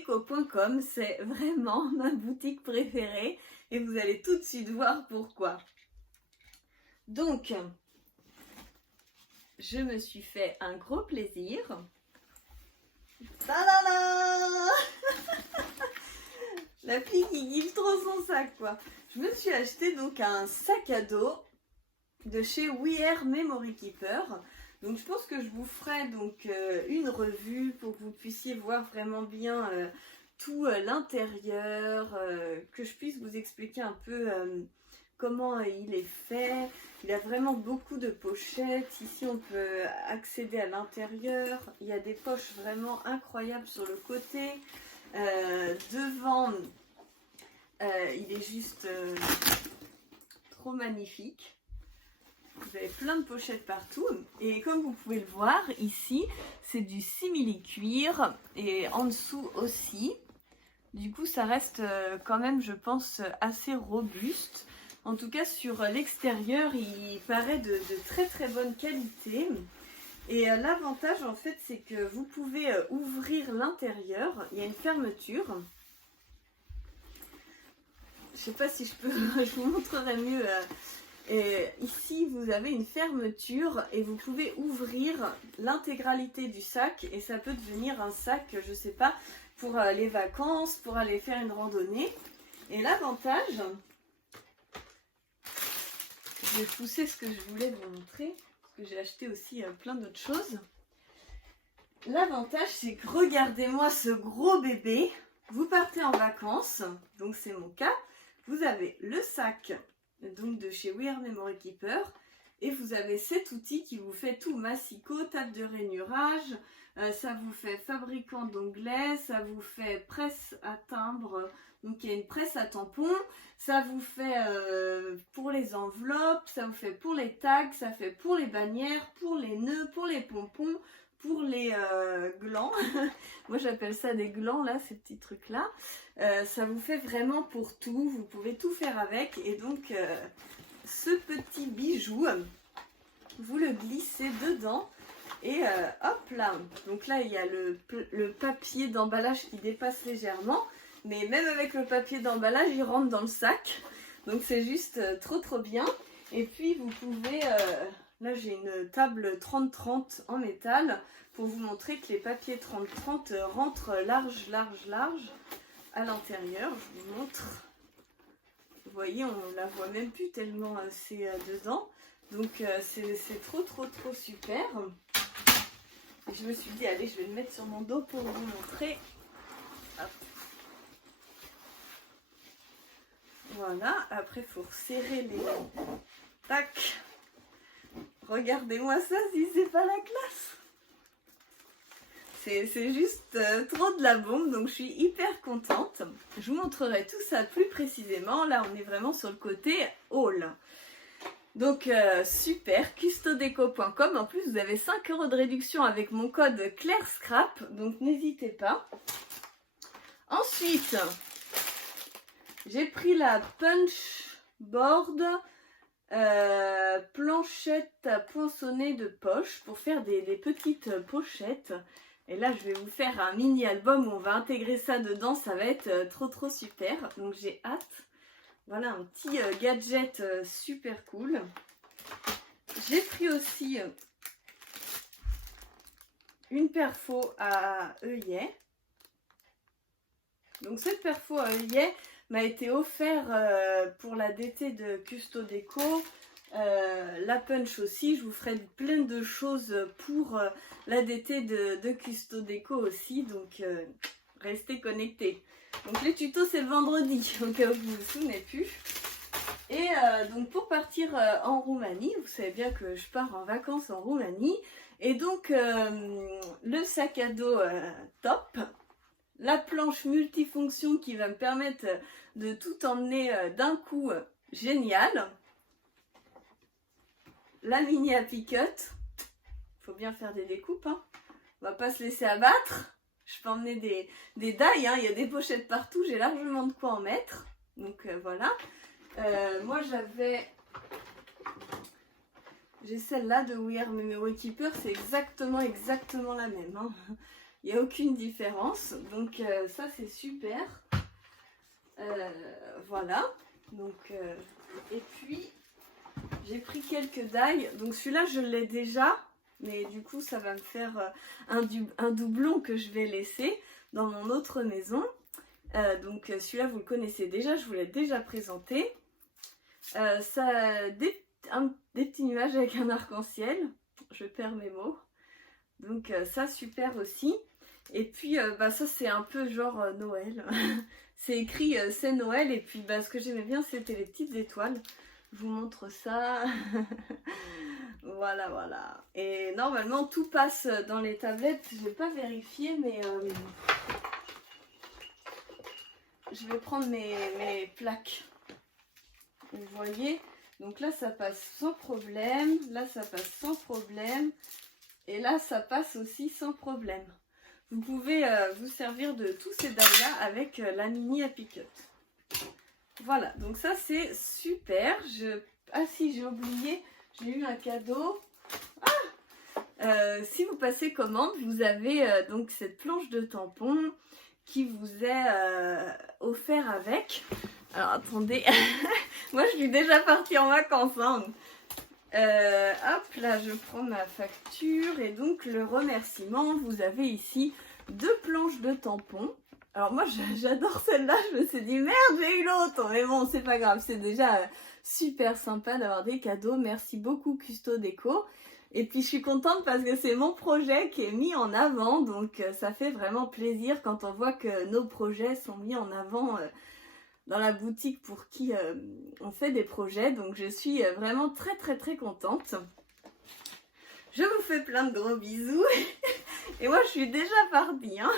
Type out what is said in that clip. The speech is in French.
custodeco.com, c'est vraiment ma boutique préférée et vous allez tout de suite voir pourquoi. Donc, je me suis fait un gros plaisir. Ta-da-da La fille qui kiffe trop son sac, quoi. Je me suis acheté donc un sac à dos de chez We Are Memory Keeper. Donc je pense que je vous ferai donc une revue pour que vous puissiez voir vraiment bien tout l'intérieur, que je puisse vous expliquer un peu comment il est fait. Il a vraiment beaucoup de pochettes. Ici on peut accéder à l'intérieur. Il y a des poches vraiment incroyables sur le côté. Devant, il est juste trop magnifique. Vous avez plein de pochettes partout et comme vous pouvez le voir ici, c'est du simili-cuir et en dessous aussi. Du coup, ça reste quand même, je pense, assez robuste. En tout cas, sur l'extérieur, il paraît de très très bonne qualité. Et l'avantage, en fait, c'est que vous pouvez ouvrir l'intérieur. Il y a une fermeture. Je sais pas si je peux, je vous montrerai mieux. Et ici, vous avez une fermeture et vous pouvez ouvrir l'intégralité du sac. Et ça peut devenir un sac, je sais pas, pour les vacances, pour aller faire une randonnée. Et l'avantage, je vais pousser ce que je voulais vous montrer, parce que j'ai acheté aussi plein d'autres choses. L'avantage, c'est que regardez-moi ce gros bébé. Vous partez en vacances, donc c'est mon cas. Vous avez le sac donc de chez We Are Memory Keeper et vous avez cet outil qui vous fait tout, massicot, table de rainurage, ça vous fait fabricant d'onglets, ça vous fait presse à timbre, donc il y a une presse à tampons, ça vous fait pour les enveloppes, ça vous fait pour les tags, ça fait pour les bannières, pour les nœuds, pour les pompons, pour les glands. Moi j'appelle ça des glands là, ces petits trucs là. Ça vous fait vraiment pour tout, vous pouvez tout faire avec. Et donc ce petit bijou, vous le glissez dedans et hop là. Donc là il y a le papier d'emballage qui dépasse légèrement, mais même avec le papier d'emballage il rentre dans le sac. Donc c'est juste trop bien. Et puis vous pouvez... là j'ai une table 30-30 en métal pour vous montrer que les papiers 30-30 rentrent large à l'intérieur. Je vous montre. Vous voyez, on la voit même plus tellement c'est dedans. Donc c'est trop super. Et je me suis dit allez, je vais le mettre sur mon dos pour vous montrer. Hop. Voilà, après il faut resserrer les... Tac. Regardez-moi ça si c'est pas la classe. C'est juste trop de la bombe, donc je suis hyper contente. Je vous montrerai tout ça plus précisément. Là, on est vraiment sur le côté haul. Donc, super, custodeco.com. En plus, vous avez 5 € de réduction avec mon code CLAIRESCRAP, donc n'hésitez pas. Ensuite, j'ai pris la Punch Board planchette à poinçonner de poche pour faire des petites pochettes. Et là je vais vous faire un mini album où on va intégrer ça dedans, ça va être trop super, donc j'ai hâte. Voilà un petit gadget super cool. J'ai pris aussi une perfo à œillet. Donc cette perfo à œillet m'a été offert pour la DT de Custodeco, la Punch aussi. Je vous ferai plein de choses pour la DT de Custodeco aussi, donc restez connectés. Donc les tutos c'est le vendredi, au cas où vous vous souvenez plus. Et donc pour partir en Roumanie, vous savez bien que je pars en vacances en Roumanie, et donc le sac à dos top. La planche multifonction qui va me permettre de tout emmener d'un coup, génial. La mini happy cut. Faut bien faire des découpes, hein. On va pas se laisser abattre. Je peux emmener des die, hein. Il y a des pochettes partout, j'ai largement de quoi en mettre. Donc voilà. Moi j'ai celle-là de We Are Memory Keeper, c'est exactement la même, hein. il n'y a aucune différence. Donc ça c'est super. Voilà. Donc, et puis j'ai pris quelques die. Donc celui-là je l'ai déjà. Mais du coup ça va me faire un doublon que je vais laisser dans mon autre maison. Donc celui-là vous le connaissez déjà, je vous l'ai déjà présenté. Ça a des petits nuages avec un arc-en-ciel. Je perds mes mots. Donc ça super aussi. Et puis ça c'est un peu genre Noël. C'est écrit c'est Noël. Et puis ce que j'aimais bien c'était les petites étoiles. Je vous montre ça. Voilà, voilà. Et normalement tout passe dans les tablettes. Je vais pas vérifier mais je vais prendre mes plaques. Vous voyez, donc là ça passe sans problème, là ça passe sans problème, et là ça passe aussi sans problème. Vous pouvez vous servir de tous ces dalles-là avec la mini Happy Cut. Voilà, donc ça c'est super. Ah si, j'ai oublié, j'ai eu un cadeau. Si vous passez commande, vous avez donc cette planche de tampons qui vous est offert avec. Alors attendez, moi je suis déjà partie en vacances. Hein. Hop, là je prends ma facture et donc le remerciement, vous avez ici 2 planches de tampons. Alors moi j'adore celle-là, je me suis dit merde j'ai eu l'autre, mais bon c'est pas grave, c'est déjà super sympa d'avoir des cadeaux. Merci beaucoup Custo Déco. Et puis je suis contente parce que c'est mon projet qui est mis en avant, donc ça fait vraiment plaisir quand on voit que nos projets sont mis en avant dans la boutique pour qui on fait des projets. Donc je suis vraiment très très très contente. Je vous fais plein de gros bisous. Et moi je suis déjà partie. Hein.